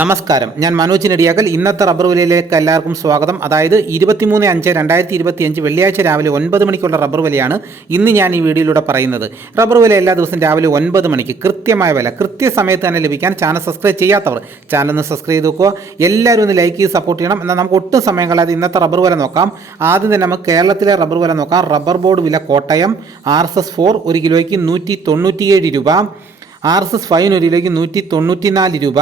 നമസ്കാരം. ഞാൻ മനോജ് നെടിയാക്കൽ. ഇന്നത്തെ റബ്ബർ വിലയിലേക്ക് എല്ലാവർക്കും സ്വാഗതം. അതായത് ഇരുപത്തിമൂന്ന് അഞ്ച് രണ്ടായിരത്തി ഇരുപത്തിയഞ്ച് വെള്ളിയാഴ്ച രാവിലെ ഒൻപത് മണിക്കുള്ള റബ്ബർ വിലയാണ് ഇന്ന് ഞാൻ ഈ വീഡിയോയിലൂടെ പറയുന്നത്. റബ്ബർ വില എല്ലാ ദിവസവും രാവിലെ ഒൻപത് മണിക്ക് കൃത്യമായ വില കൃത്യസമയത്ത് തന്നെ ലഭിക്കാൻ ചാനൽ സബ്സ്ക്രൈബ് ചെയ്യാത്തവർ ചാനൽ ഒന്ന് സബ്സ്ക്രൈബ് ചെയ്ത് നോക്കുക എല്ലാവരും ഒന്ന് ലൈക്ക് ചെയ്ത് സപ്പോർട്ട് ചെയ്യണം. എന്നാൽ നമുക്ക് ഒട്ടും സമയം കളയാതെ ഇന്നത്തെ റബ്ബർ വില നോക്കാം. ആദ്യം തന്നെ നമുക്ക് കേരളത്തിലെ റബ്ബർ വില നോക്കാം. റബ്ബർ ബോർഡ് വില Kottayam R S S four ഒരു കിലോയ്ക്ക് നൂറ്റി തൊണ്ണൂറ്റിയേഴ് രൂപ. ആർ എസ് എസ് ഫൈവിന് ഒരു കിലോയ്ക്ക് നൂറ്റി തൊണ്ണൂറ്റി നാല് രൂപ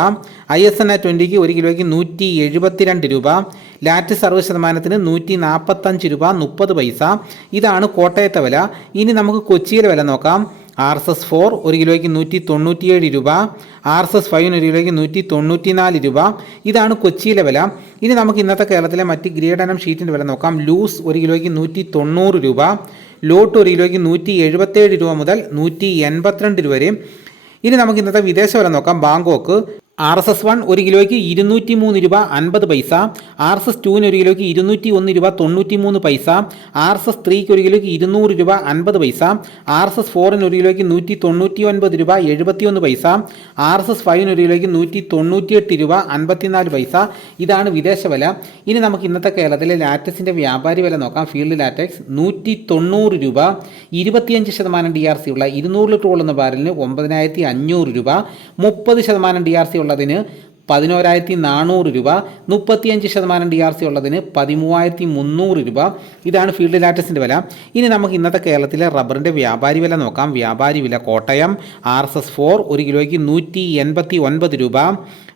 ഐ എസ് എൻ എ ട്വന്റിക്ക് ഒരു കിലോയ്ക്ക് നൂറ്റി എഴുപത്തിരണ്ട് രൂപ ലാറ്റ് സർവ ശതമാനത്തിന് നൂറ്റി നാൽപ്പത്തഞ്ച് രൂപ മുപ്പത് പൈസ. ഇതാണ് കോട്ടയത്തെ വില. ഇനി നമുക്ക് കൊച്ചിയിലെ വില നോക്കാം. ആർ എസ് എസ് ഫോർ ഒരു കിലോയ്ക്ക് നൂറ്റി തൊണ്ണൂറ്റിയേഴ് രൂപ ആർ എസ് എസ് ഫൈവിന് ഒരു കിലോയ്ക്ക് നൂറ്റി തൊണ്ണൂറ്റി നാല് രൂപ. ഇതാണ് കൊച്ചിയിലെ വില. ഇനി നമുക്ക് ഇന്നത്തെ കേരളത്തിലെ മറ്റ് ഗ്രേഡ് അനം ഷീറ്റിന്റെ വില നോക്കാം. ലൂസ് ഒരു കിലോയ്ക്ക് നൂറ്റി തൊണ്ണൂറ് രൂപ ലോട്ട് ഒരു കിലോയ്ക്ക് നൂറ്റി എഴുപത്തേഴ് രൂപ മുതൽ നൂറ്റി എൺപത്തിരണ്ട് രൂപ വരെയും ഇനി നമുക്ക് ഇന്നത്തെ വിദേശ വില നോക്കാം. Bangkok R S S one ഒരു കിലോയ്ക്ക് ഇരുന്നൂറ്റി മൂന്ന് രൂപ അൻപത് പൈസ ആർ എസ് എസ് ടുവിന് ഒരു കിലോയ്ക്ക് ഇരുന്നൂറ്റി ഒന്ന് രൂപ തൊണ്ണൂറ്റി മൂന്ന് പൈസ ആർ എസ് എസ് ത്രീക്ക് ഒരു കിലോയ്ക്ക് ഇരുന്നൂറ് രൂപ അൻപത് പൈസ ആർ എസ് എസ് ഫോറിന് ഒരു കിലോയ്ക്ക് നൂറ്റി തൊണ്ണൂറ്റി ഒൻപത് രൂപ എഴുപത്തിയൊന്ന് പൈസ ആർ എസ് എസ് ഫൈവിന് ഒരു കിലോയ്ക്ക് നൂറ്റി തൊണ്ണൂറ്റിയെട്ട് രൂപ അൻപത്തിനാല് പൈസ. ഇതാണ് വിദേശ വില. ഇനി നമുക്ക് ഇന്നത്തെ കേരളത്തിലെ ലാറ്റക്സിന്റെ വ്യാപാരി വില നോക്കാം. ഫീൽഡ് ലാറ്റക്സ് നൂറ്റി തൊണ്ണൂറ് രൂപ ഇരുപത്തിയഞ്ച് ശതമാനം ഡി ആർ സി ഉള്ള ഇരുന്നൂറ് ലിറ്റർ കൊള്ളുന്ന ബാരലിന് ഒമ്പതിനായിരത്തി അഞ്ഞൂറ് രൂപ മുപ്പത് ശതമാനം ഡി ആർ സി ഉള്ളതിന് പതിനോരായിരത്തി നാനൂറ് രൂപ മുപ്പത്തിയഞ്ച് ശതമാനം ഡി ആർ സി ഉള്ളതിന് പതിമൂവായിരത്തി മുന്നൂറ് രൂപ. ഇതാണ് ഫീൽഡ് ലാറ്റസിന്റെ വില. ഇനി നമുക്ക് ഇന്നത്തെ കേരളത്തിലെ റബ്ബറിന്റെ വ്യാപാരി വില നോക്കാം. വ്യാപാരി വില Kottayam R S S four ഒരു കിലോയ്ക്ക് നൂറ്റി എൺപത്തി ഒൻപത് രൂപ.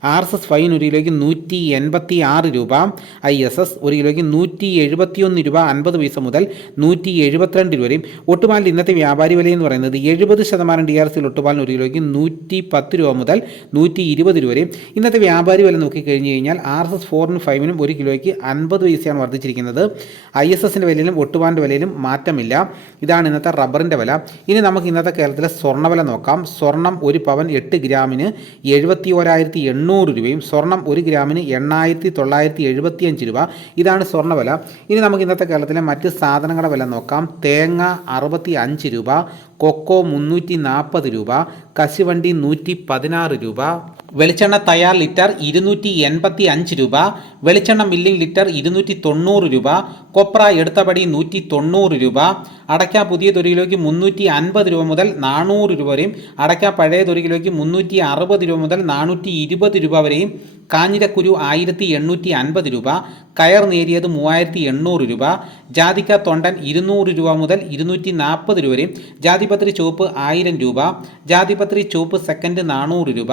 ആർ എസ് എസ് ഫൈൻ ഒരു കിലോയ്ക്ക് നൂറ്റി എൺപത്തി ആറ് രൂപ ഐ എസ് എസ് ഒരു കിലോയ്ക്ക് നൂറ്റി എഴുപത്തിയൊന്ന് രൂപ അൻപത് പൈസ മുതൽ നൂറ്റി എഴുപത്തിരണ്ട് രൂപ വരെയും ഒട്ടുപാലിന്റെ ഇന്നത്തെ വ്യാപാരി വില എന്ന് പറയുന്നത് എഴുപത് ശതമാനം ഡി ആർ സിയിൽ ഒട്ടുപാലിന് ഒരു കിലോയ്ക്ക് നൂറ്റി പത്ത് രൂപ മുതൽ നൂറ്റി ഇരുപത് രൂപ വരെയും ഇന്നത്തെ വ്യാപാരി വില നോക്കി നോക്കിക്കഴിഞ്ഞ് കഴിഞ്ഞാൽ ആർ എസ് എസ് ഫോറിനും ഫൈവിനും ഒരു കിലോയ്ക്ക് അൻപത് പൈസയാണ് വർദ്ധിച്ചിരിക്കുന്നത്. ഐ എസ് എസിന്റെ വിലയിലും ഒട്ടുപാലിന്റെ വിലയിലും മാറ്റമില്ല. ഇതാണ് ഇന്നത്തെ റബ്ബറിന്റെ വില. ഇനി നമുക്ക് ഇന്നത്തെ കേരളത്തിലെ സ്വർണവില നോക്കാം. സ്വർണം ഒരു പവൻ എട്ട് ഗ്രാമിന് എഴുപത്തി ഓരായിരത്തി എണ്ണൂറ് രൂപയും സ്വർണം ഒരു ഗ്രാമിന് എണ്ണായിരത്തി തൊള്ളായിരത്തി എഴുപത്തിയഞ്ച് രൂപ. ഇതാണ് സ്വർണവില ഇനി നമുക്ക് ഇന്നത്തെ കേരളത്തിലെ മറ്റ് സാധനങ്ങളുടെ വില നോക്കാം. തേങ്ങ അറുപത്തി അഞ്ച് രൂപ കൊക്കോ മുന്നൂറ്റി നാൽപ്പത് രൂപ കശുവണ്ടി നൂറ്റി പതിനാറ് രൂപ വെളിച്ചെണ്ണ തയ്യാർ ലിറ്റർ ഇരുന്നൂറ്റി എൺപത്തി അഞ്ച് രൂപ വെളിച്ചെണ്ണ മില്ലിംഗ് ലിറ്റർ ഇരുന്നൂറ്റി തൊണ്ണൂറ് രൂപ കൊപ്ര എടുത്തപടി നൂറ്റി തൊണ്ണൂറ് രൂപ അടയ്ക്ക പുതിയ തൊരികിലേക്ക് മുന്നൂറ്റി അൻപത് രൂപ മുതൽ നാനൂറ് രൂപ വരെയും അടയ്ക്ക പഴയ തൊരികിലേക്ക് മുന്നൂറ്റി അറുപത് രൂപ മുതൽ നാനൂറ്റി ഇരുപത് രൂപ വരെയും കാഞ്ഞിരക്കുരു ആയിരത്തി എണ്ണൂറ്റി അൻപത് രൂപ കയർ നേരിയത് മൂവായിരത്തി എണ്ണൂറ് രൂപ ജാതിക്ക തൊണ്ടൻ ഇരുന്നൂറ് രൂപ മുതൽ ഇരുന്നൂറ്റി നാൽപ്പത് രൂപ വരെയും ജാതിപത്രി ചുവപ്പ് ആയിരം രൂപ ജാതിപത്രി ചുവപ്പ് സെക്കൻഡ് നാനൂറ് രൂപ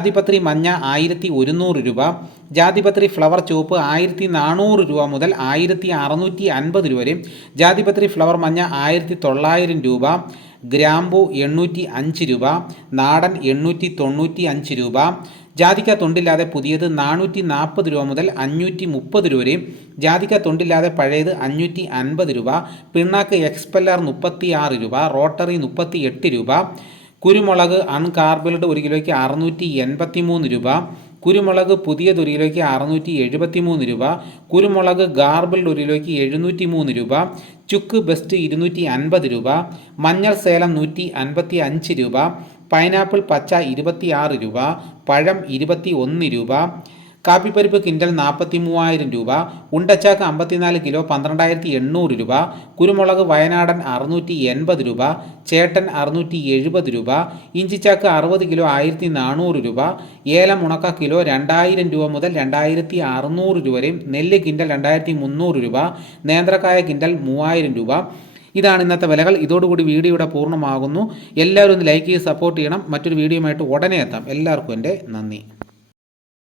ജാതിപത്രി മഞ്ഞ ആയിരത്തി ഒരുന്നൂറ് രൂപ ജാതിപത്രി ഫ്ലവർ ചുവപ്പ് ആയിരത്തി നാനൂറ് രൂപ മുതൽ ആയിരത്തി അറുന്നൂറ്റി അൻപത് രൂപ വരെ ജാതിപത്രി ഫ്ലവർ മഞ്ഞ ആയിരത്തി തൊള്ളായിരം രൂപ ഗ്രാമ്പു എണ്ണൂറ്റി അഞ്ച് രൂപ നാടൻ എണ്ണൂറ്റി തൊണ്ണൂറ്റി അഞ്ച് രൂപ ജാതിക്ക തൊണ്ടില്ലാതെ പുതിയത് നാനൂറ്റി നാൽപ്പത് രൂപ മുതൽ അഞ്ഞൂറ്റി മുപ്പത് രൂപ വരെയും ജാതിക്ക തൊണ്ടില്ലാതെ പഴയത് അഞ്ഞൂറ്റി അൻപത് രൂപ പിണ്ണാക്ക് എക്സ്പെല്ലർ മുപ്പത്തി ആറ് രൂപ റോട്ടറി മുപ്പത്തി എട്ട് രൂപ കുരുമുളക് അൺകാർബിൾഡ് ഒരു കിലോയ്ക്ക് അറുന്നൂറ്റി എൺപത്തി മൂന്ന് രൂപ കുരുമുളക് പുതിയത് ഒരു കിലോയ്ക്ക് അറുന്നൂറ്റി എഴുപത്തി മൂന്ന് രൂപ കുരുമുളക് ഗാർബിൾഡ് ഒരു കിലോയ്ക്ക് എഴുന്നൂറ്റി മൂന്ന് രൂപ ചുക്ക് ബെസ്റ്റ് ഇരുന്നൂറ്റി അൻപത് രൂപ മഞ്ഞൾ സേലം നൂറ്റി അൻപത്തി അഞ്ച് രൂപ പൈനാപ്പിൾ പച്ച ഇരുപത്തി ആറ് രൂപ പഴം ഇരുപത്തി ഒന്ന് രൂപ കാപ്പിപ്പരിപ്പ് കിൻഡൽ നാൽപ്പത്തി മൂവായിരം രൂപ ഉണ്ടച്ചാക്ക് അമ്പത്തിനാല് കിലോ പന്ത്രണ്ടായിരത്തി എണ്ണൂറ് രൂപ കുരുമുളക് വയനാടൻ അറുന്നൂറ്റി എൺപത് രൂപ ചേട്ടൻ അറുന്നൂറ്റി എഴുപത് രൂപ ഇഞ്ചിച്ചാക്ക് അറുപത് കിലോ ആയിരത്തി നാനൂറ് രൂപ ഏലം ഉണക്ക കിലോ രണ്ടായിരം രൂപ മുതൽ രണ്ടായിരത്തി അറുന്നൂറ് രൂപ വരെയും നെല്ല് കിൻഡൽ രണ്ടായിരത്തി മുന്നൂറ് രൂപ നേന്ത്രക്കായ കിൻഡൽ മൂവായിരം രൂപ. ഇതാണ് ഇന്നത്തെ വിലകൾ. ഇതോടുകൂടി വീഡിയോ ഇവിടെ പൂർണമാകുന്നു. എല്ലാവരും ഒന്ന് ലൈക്ക് ചെയ്ത് സപ്പോർട്ട് ചെയ്യണം. മറ്റൊരു വീഡിയോയുമായിട്ട് ഉടനെ എത്താം. എല്ലാവർക്കും എന്റെ നന്ദി.